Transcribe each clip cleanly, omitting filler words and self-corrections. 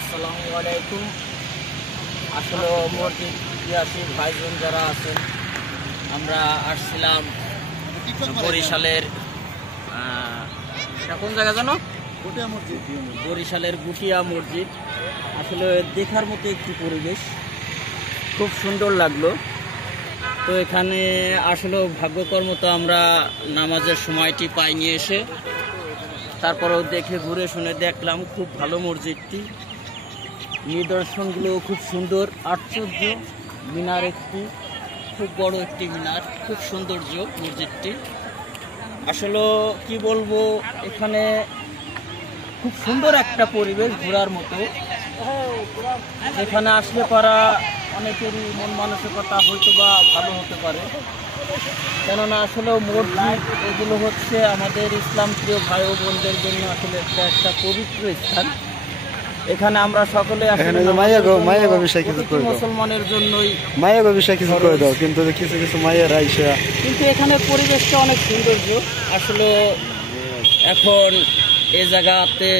আসসালামু আলাইকুম। আসলে মসজিদ ইতিহাসিক ভাইজন যারা আছেন, আমরা আসছিলাম বরিশালের কোন জায়গা জানো, বরিশালের গুটিয়া মসজিদ। আসলে দেখার মতো একটি পরিবেশ, খুব সুন্দর লাগলো। তো এখানে আসলে ভাগ্যকর মতো আমরা নামাজের সময়টি পাইনি এসে, তারপরেও দেখে ঘুরে শুনে দেখলাম খুব ভালো মসজিদটি। নিদর্শনগুলো খুব সুন্দর, আশ্চর্য। মিনার একটি খুব বড় একটি মিনার, খুব সৌন্দর্য মসজিদটি। আসলে কি বলবো, এখানে খুব সুন্দর একটা পরিবেশ ঘোরার মতো। এখানে আসলে পারা অনেকেরই মন মানসিকতা হয়তো বা ভালো হতে পারে, কেননা আসলে মসজিদ এগুলো হচ্ছে আমাদের ইসলাম প্রিয় ভাই ও বোনদের জন্য আসলে একটা পবিত্র স্থান। এখানে আমরা সকলে মুসলমানের জন্যই কিন্তু এখানে পরিবেশটা অনেক সৌন্দর্য। আসলে এখন এই জায়গাতে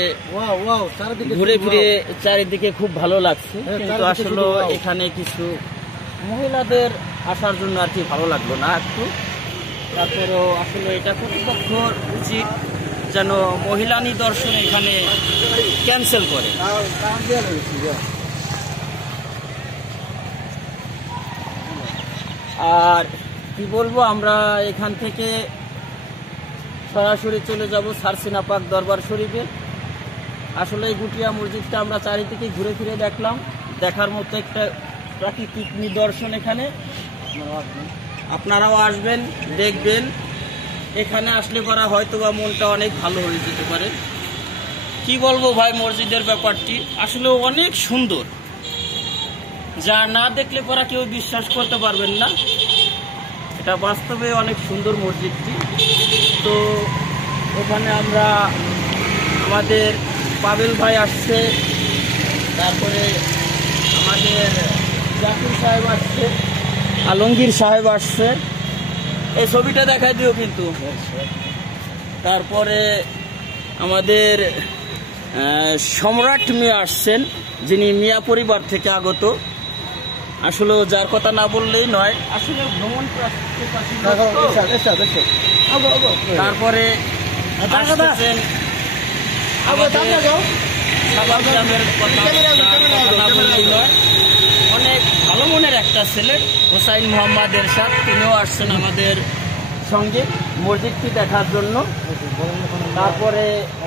ঘুরে ফিরে চারিদিকে খুব ভালো লাগছে, কিন্তু আসলে এখানে কিছু মহিলাদের আসার জন্য আর কি ভালো লাগলো না একটু। তারপরেও আসলে এটা কর্তৃপক্ষর উচিত যেন মহিলা নিদর্শন এখানে ক্যান্সেল করে। আর কি বলবো, আমরা এখান থেকে সরাসরি চলে যাব সারসিনা পাক দরবার শরীফে। আসলে এই গুটিয়া মসজিদটা আমরা চারিদিকে ঘুরে ফিরে দেখলাম, দেখার মতো একটা প্রাকৃতিক নিদর্শন এখানে। আপনারাও আসবেন, দেখবেন। এখানে আসলে পরা হয়তো বা মনটা অনেক ভালো হয়ে যেতে পারে। কি বলবো ভাই, মসজিদের ব্যাপারটি আসলে অনেক সুন্দর, যা না দেখলে পরা কেউ বিশ্বাস করতে পারবেন না। এটা বাস্তবে অনেক সুন্দর মসজিদটি। তো ওখানে আমরা আমাদের পাবেল ভাই আসছে, তারপরে আমাদের জাকির সাহেব আসছে, আলমগীর সাহেব আসছে। এই ছবিটা দেখাই দিও কিন্তু। তারপরে আমাদের সম্রাট মিয়া আসছেন, যিনি মিয়া পরিবার থেকে আগত। আসলে যার কথা না বললেই নয়, আসলে ভ্রমণ। তারপরে আসছেন অনেক ভালো মনের একটা ছেলে হোসাইন মোহাম্মদ এরশাদ, তিনিও আসছেন আমাদের সঙ্গে মসজিদটি দেখার জন্য। তারপরে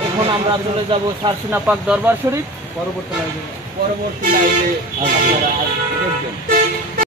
এখন আমরা চলে যাব সারসিনা পাক দরবার শরীফ। পরবর্তী লাইভে আপনারা